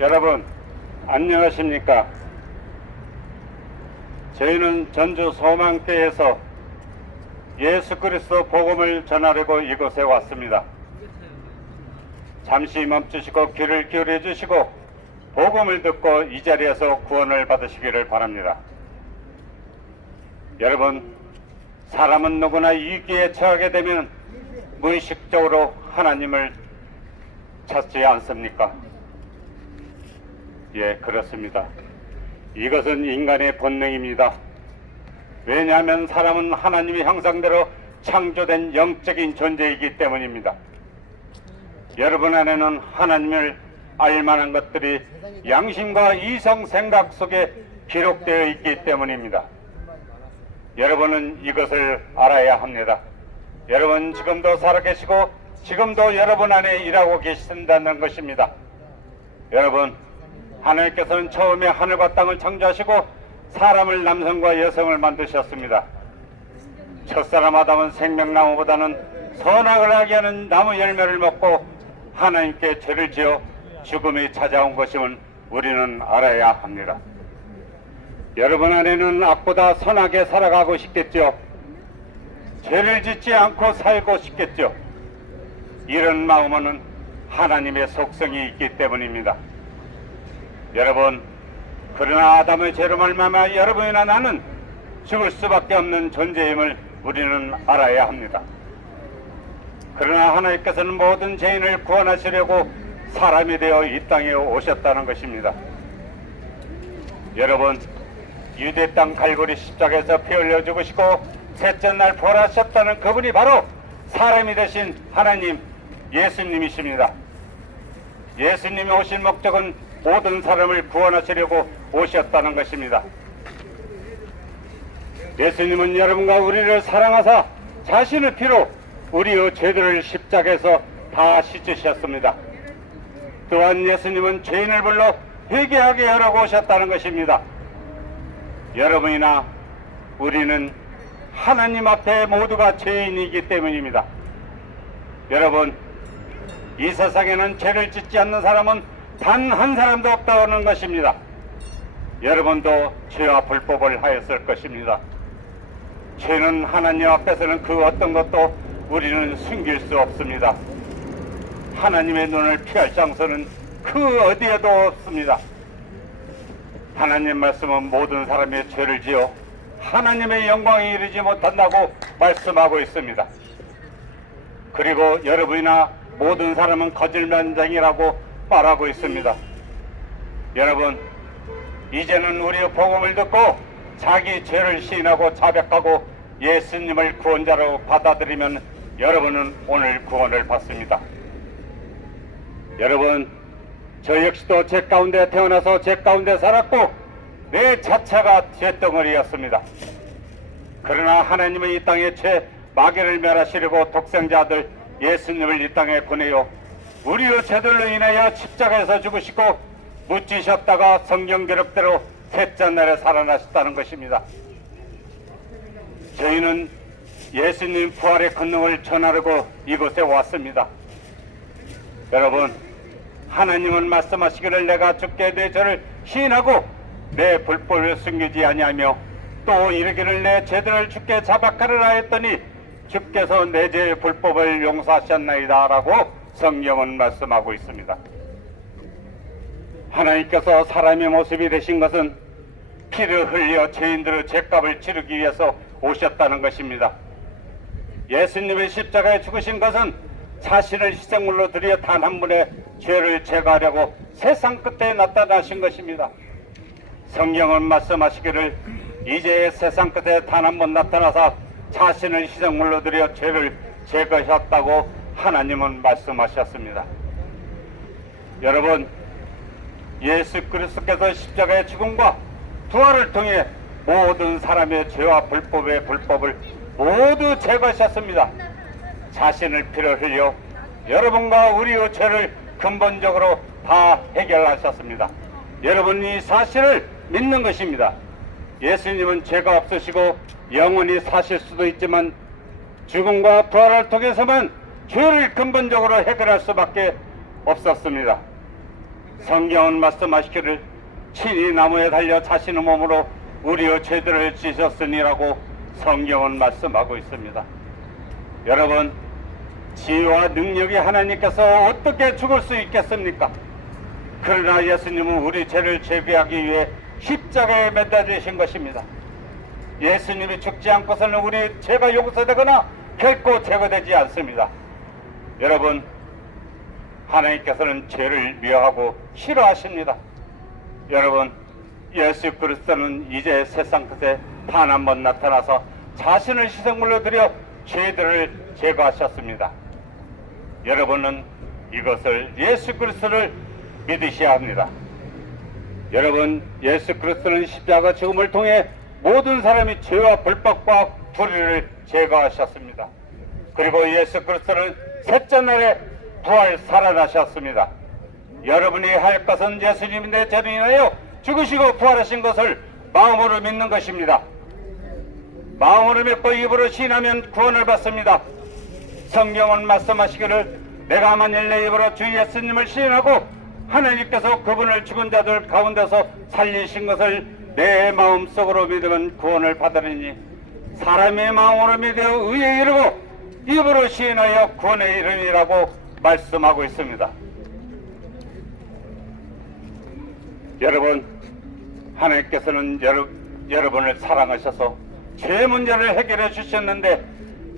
여러분 안녕하십니까? 저희는 전주 소망교회에서 예수 그리스도 복음을 전하려고 이곳에 왔습니다. 잠시 멈추시고 귀를 기울여 주시고 복음을 듣고 이 자리에서 구원을 받으시기를 바랍니다. 여러분, 사람은 누구나 위기에 처하게 되면 무의식적으로 하나님을 찾지 않습니까? 예, 그렇습니다. 이것은 인간의 본능입니다. 왜냐하면 사람은 하나님의 형상대로 창조된 영적인 존재이기 때문입니다. 여러분 안에는 하나님을 알만한 것들이 양심과 이성 생각 속에 기록되어 있기 때문입니다. 여러분은 이것을 알아야 합니다. 여러분 지금도 살아계시고 지금도 여러분 안에 일하고 계신다는 것입니다. 여러분, 하나님께서는 처음에 하늘과 땅을 창조하시고 사람을 남성과 여성을 만드셨습니다. 첫사람 아담은 생명나무보다는 선악을 하게 하는 나무 열매를 먹고 하나님께 죄를 지어 죽음이 찾아온 것임을 우리는 알아야 합니다. 여러분 안에는 악보다 선하게 살아가고 싶겠죠. 죄를 짓지 않고 살고 싶겠죠. 이런 마음은 하나님의 속성이 있기 때문입니다. 여러분, 그러나 아담의 죄로 말미암아 여러분이나 나는 죽을 수밖에 없는 존재임을 우리는 알아야 합니다. 그러나 하나님께서는 모든 죄인을 구원하시려고 사람이 되어 이 땅에 오셨다는 것입니다. 여러분, 유대 땅 갈보리 십자가에서 피 흘려 죽으시고 셋째 날 부활하셨다는 그분이 바로 사람이 되신 하나님 예수님이십니다. 예수님이 오신 목적은 모든 사람을 구원하시려고 오셨다는 것입니다. 예수님은 여러분과 우리를 사랑하사 자신의 피로 우리의 죄들을 십자가에서 다 씻으셨습니다. 또한 예수님은 죄인을 불러 회개하게 하라고 오셨다는 것입니다. 여러분이나 우리는 하나님 앞에 모두가 죄인이기 때문입니다. 여러분, 이 세상에는 죄를 짓지 않는 사람은 단 한 사람도 없다는 것입니다. 여러분도 죄와 불법을 하였을 것입니다. 죄는 하나님 앞에서는 그 어떤 것도 우리는 숨길 수 없습니다. 하나님의 눈을 피할 장소는 그 어디에도 없습니다. 하나님 말씀은 모든 사람의 죄를 지어 하나님의 영광에 이르지 못한다고 말씀하고 있습니다. 그리고 여러분이나 모든 사람은 거짓말쟁이라고 말하고 있습니다. 여러분, 이제는 우리의 복음을 듣고 자기 죄를 시인하고 자백하고 예수님을 구원자로 받아들이면 여러분은 오늘 구원을 받습니다. 여러분, 저 역시도 죄 가운데 태어나서 죄 가운데 살았고 내 자체가 죄덩어리였습니다. 그러나 하나님은 이 땅에 죄 마귀를 멸하시려고 독생자 아들 예수님을 이 땅에 보내요 우리의 죄들로 인하여 십자가에서 죽으시고 묻히셨다가 성경 기록대로 셋째 날에 살아나셨다는 것입니다. 저희는 예수님 부활의 권능을 전하려고 이곳에 왔습니다. 여러분, 하나님은 말씀하시기를 내가 주께 내 죄를 시인하고 내 불법을 숨기지 아니하며 또 이르기를 내 죄들을 주께 자백하리라 했더니 주께서 내 죄의 불법을 용서하셨나이다 라고 성경은 말씀하고 있습니다. 하나님께서 사람의 모습이 되신 것은 피를 흘려 죄인들의 죄값을 치르기 위해서 오셨다는 것입니다. 예수님의 십자가에 죽으신 것은 자신을 희생물로 드려 단 한 분의 죄를 제거하려고 세상 끝에 나타나신 것입니다. 성경은 말씀하시기를 이제 세상 끝에 단 한 번 나타나서 자신을 희생물로 드려 죄를 제거하셨다고 하나님은 말씀하셨습니다. 여러분, 예수 그리스도께서 십자가의 죽음과 부활을 통해 모든 사람의 죄와 불법의 불법을 모두 제거하셨습니다. 자신을 피로 흘려 여러분과 우리의 죄를 근본적으로 다 해결하셨습니다. 여러분, 이 사실을 믿는 것입니다. 예수님은 죄가 없으시고 영원히 사실 수도 있지만 죽음과 부활을 통해서만 죄를 근본적으로 해결할 수밖에 없었습니다. 성경은 말씀하시기를 친히 나무에 달려 자신의 몸으로 우리의 죄들을 지셨으니라고 성경은 말씀하고 있습니다. 여러분, 지혜와 능력이 하나님께서 어떻게 죽을 수 있겠습니까? 그러나 예수님은 우리 죄를 제거하기 위해 십자가에 매달리신 것입니다. 예수님이 죽지 않고서는 우리 죄가 용서되거나 결코 제거되지 않습니다. 여러분, 하나님께서는 죄를 미워하고 싫어하십니다. 여러분, 예수 그리스도는 이제 세상 끝에 단 한 번 나타나서 자신을 희생물로 드려 죄들을 제거하셨습니다. 여러분은 이것을 예수 그리스도를 믿으셔야 합니다. 여러분, 예수 그리스도는 십자가 죽음을 통해 모든 사람이 죄와 불법과 불의를 제거하셨습니다. 그리고 예수 그리스도는 셋째 날에 부활 살아나셨습니다. 여러분이 할 것은 예수님이 내 죄를 인하여 죽으시고 부활하신 것을 마음으로 믿는 것입니다. 마음으로 믿고 입으로 시인하면 구원을 받습니다. 성경은 말씀하시기를 내가 만일 내 입으로 주 예수님을 시인하고 하나님께서 그분을 죽은 자들 가운데서 살리신 것을 내 마음속으로 믿으면 구원을 받으리니 사람의 마음으로 믿어 의에 이르고 입으로 시인하여 구원에 이르니라고 말씀하고 있습니다. 여러분, 하나님께서는 여러분을 사랑하셔서 죄 문제를 해결해 주셨는데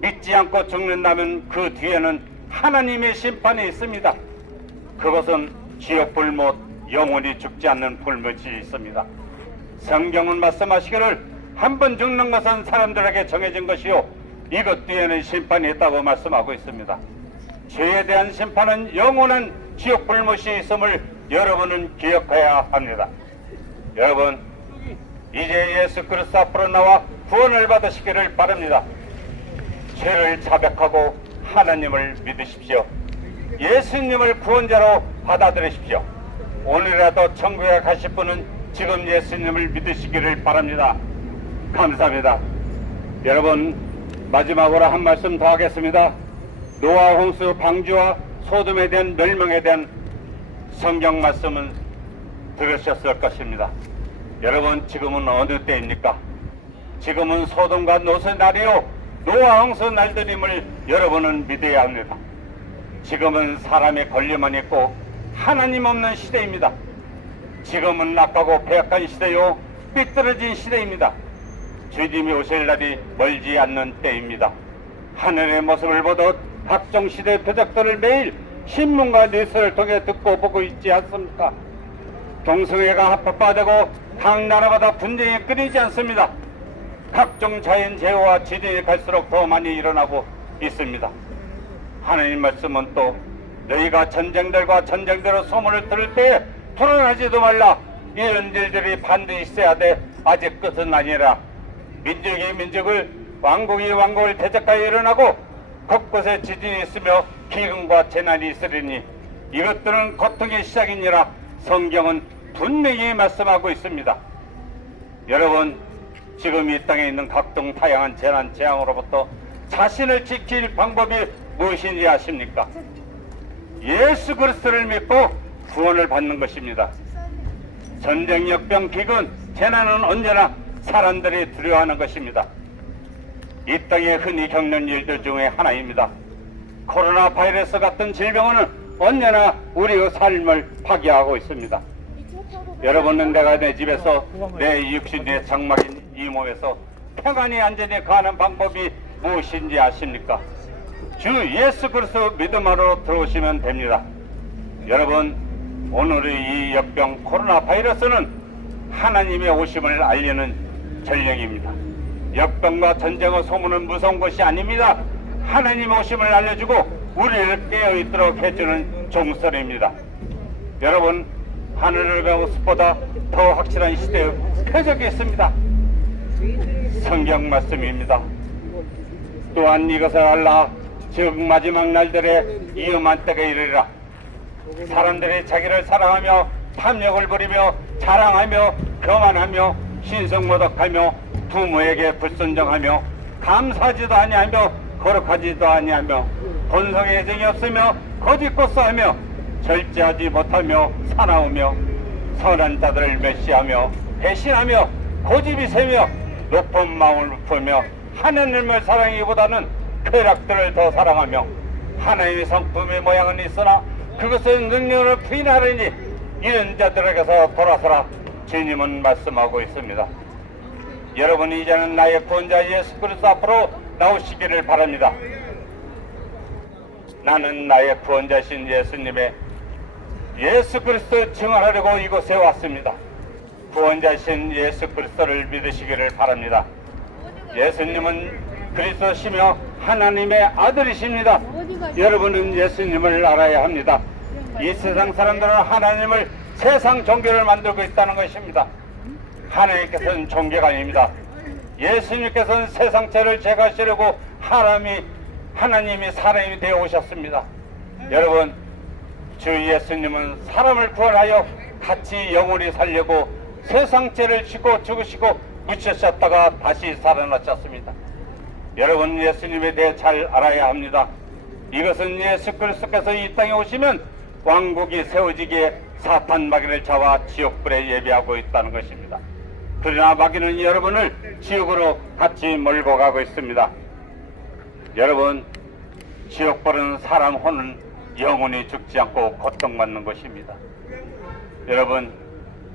믿지 않고 죽는다면 그 뒤에는 하나님의 심판이 있습니다. 그것은 지옥 불못, 영원히 죽지 않는 불못이 있습니다. 성경은 말씀하시기를 한 번 죽는 것은 사람들에게 정해진 것이요 이것 뒤에는 심판이 있다고 말씀하고 있습니다. 죄에 대한 심판은 영원한 지옥 불못이 있음을 여러분은 기억해야 합니다. 여러분, 이제 예수 그리스도 앞으로 나와 구원을 받으시기를 바랍니다. 죄를 자백하고 하나님을 믿으십시오. 예수님을 구원자로 받아들이십시오. 오늘이라도 천국에 가실 분은 지금 예수님을 믿으시기를 바랍니다. 감사합니다. 여러분, 마지막으로 한 말씀 더 하겠습니다. 노아 홍수 방주와 소돔에 대한 멸망에 대한 성경 말씀은 들으셨을 것입니다. 여러분, 지금은 어느 때입니까? 지금은 소돔과 롯의 날이요 노아 홍수 날들임을 여러분은 믿어야 합니다. 지금은 사람의 권리만 있고 하나님 없는 시대입니다. 지금은 낙하고 배약한 시대요 삐뚤어진 시대입니다. 주님이 오실 날이 멀지 않는 때입니다. 하늘의 모습을 보듯 각종 시대 표적들을 매일 신문과 뉴스를 통해 듣고 보고 있지 않습니까? 동성애가 합법화되고 각 나라마다 분쟁이 끊이지 않습니다. 각종 자연재해와 지진이 갈수록 더 많이 일어나고 있습니다. 하나님 말씀은 또 너희가 전쟁들과 전쟁대로 소문을 들을 때에 불안하지도 말라. 이런 일들이 반드시 있어야 돼. 아직 끝은 아니라 민족이 민족을 왕국이 왕국을 대적하여 일어나고 곳곳에 지진이 있으며 기근과 재난이 있으리니 이것들은 고통의 시작이니라. 성경은 분명히 말씀하고 있습니다. 여러분, 지금 이 땅에 있는 각종 다양한 재난 재앙으로부터 자신을 지킬 방법이 무엇인지 아십니까? 예수 그리스도를 믿고 구원을 받는 것입니다. 전쟁, 역병, 기근, 재난은 언제나 사람들이 두려워하는 것입니다. 이 땅에 흔히 겪는 일들 중에 하나입니다. 코로나 바이러스 같은 질병은 언제나 우리의 삶을 파괴하고 있습니다. 여러분은 내가 내 집에서 내 육신의 장막인 이 몸에서 평안히 안전히 가는 방법이 무엇인지 아십니까? 주 예수 그리스도 믿음으로 들어오시면 됩니다. 여러분, 오늘의 이 역병 코로나 바이러스는 하나님의 오심을 알리는 전령입니다. 역병과 전쟁의 소문은 무서운 것이 아닙니다. 하나님의 오심을 알려주고 우리를 깨어있도록 해주는 종설입니다. 여러분, 하늘을 배우 숲보다 더 확실한 시대의 표적이 있습니다. 성경 말씀입니다. 또한 이것을 알라. 즉 마지막 날들에 위험한 때가 이르리라. 사람들이 자기를 사랑하며 탐욕을 부리며 자랑하며 교만하며 신성모독하며 부모에게 불순종하며 감사하지도 아니하며 거룩하지도 아니하며 본성의 정이 없으며 거짓 고소하며 절제하지 못하며 사나우며 선한 자들을 멸시하며 배신하며 고집이 세며 높은 마음을 품으며 하나님을 사랑하기보다는 쾌락들을 더 사랑하며 하나님의 성품의 모양은 있으나 그것의 능력을 부인하려니 이런 자들에게서 돌아서라 주님은 말씀하고 있습니다. 여러분, 이제는 나의 구원자 예수 그리스도 앞으로 나오시기를 바랍니다. 나는 나의 구원자신 예수님의 예수 그리스도 증언하려고 이곳에 왔습니다. 구원자신 예수 그리스도를 믿으시기를 바랍니다. 예수님은 그리스도시며 하나님의 아들이십니다. 여러분은 예수님을 알아야 합니다. 이 세상 사람들은 하나님을 세상 종교를 만들고 있다는 것입니다. 하나님께서는 종교가 아닙니다. 예수님께서는 세상 죄를 제거하시려고 하나님이 사람이 되어 오셨습니다. 여러분, 주 예수님은 사람을 구원하여 같이 영원히 살려고 세상 죄를 지고 죽으시고 묻히셨다가 다시 살아나셨습니다. 여러분, 예수님에 대해 잘 알아야 합니다. 이것은 예수 그리스도께서 이 땅에 오시면 왕국이 세워지기에 사탄 마귀를 잡아 지옥불에 예비하고 있다는 것입니다. 그러나 마귀는 여러분을 지옥으로 같이 몰고 가고 있습니다. 여러분, 지옥불은 사람 혼은 영원히 죽지 않고 고통받는 것입니다. 여러분,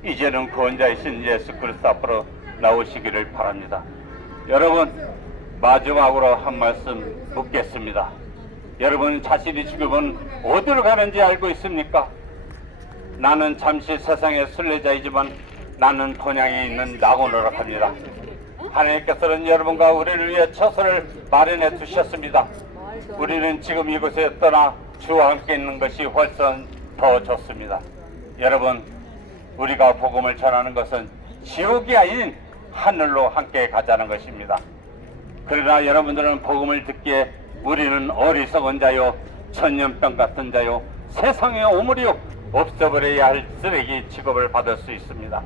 이제는 구원자이신 예수 그리스도 앞으로 나오시기를 바랍니다. 여러분, 마지막으로 한 말씀 묻겠습니다. 여러분 자신이 죽으면 어디로 가는지 알고 있습니까? 나는 잠시 세상의 순례자이지만 나는 본향에 있는 낙원으로 갑니다. 하나님께서는 여러분과 우리를 위해 처소를 마련해 두셨습니다. 우리는 지금 이곳에 떠나 주와 함께 있는 것이 훨씬 더 좋습니다. 여러분, 우리가 복음을 전하는 것은 지옥이 아닌 하늘로 함께 가자는 것입니다. 그러나 여러분들은 복음을 듣기에 우리는 어리석은 자요, 천년병 같은 자요, 세상의 오물이요, 없어버려야 할 쓰레기 취급을 받을 수 있습니다.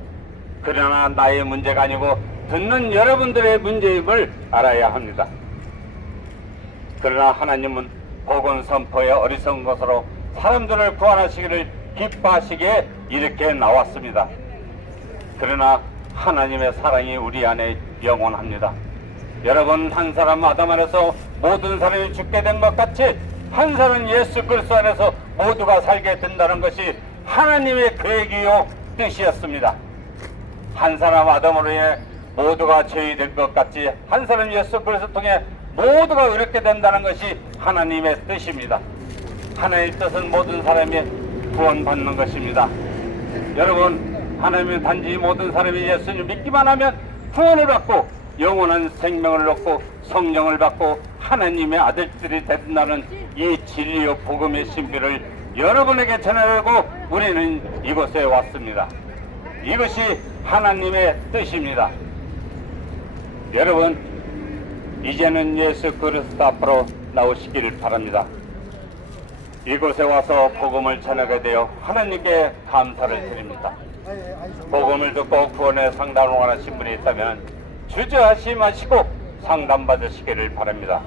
그러나 나의 문제가 아니고 듣는 여러분들의 문제임을 알아야 합니다. 그러나 하나님은 복음 선포의 어리석은 것으로 사람들을 구원하시기를 기뻐하시기에 이렇게 나왔습니다. 그러나 하나님의 사랑이 우리 안에 영원합니다. 여러분, 한 사람 아담 안에서 모든 사람이 죽게 된 것 같이 한 사람 예수 그리스도 안에서 모두가 살게 된다는 것이 하나님의 계획이요 뜻이었습니다. 한 사람 아담으로 인해 모두가 죄이 된 것 같이 한 사람 예수 그리스도 통해 모두가 의롭게 된다는 것이 하나님의 뜻입니다. 하나님의 뜻은 모든 사람이 구원받는 것입니다. 여러분, 하나님은 단지 모든 사람이 예수님 믿기만 하면 구원을 받고 영원한 생명을 얻고 성령을 받고 하나님의 아들들이 된다는 이 진리의 복음의 신비를 여러분에게 전하려고 우리는 이곳에 왔습니다. 이것이 하나님의 뜻입니다. 여러분, 이제는 예수 그리스도 앞으로 나오시기를 바랍니다. 이곳에 와서 복음을 전하게 되어 하나님께 감사를 드립니다. 복음을 듣고 구원의 상담을 원하신 분이 있다면 주저하지 마시고 상담받으시기를 바랍니다.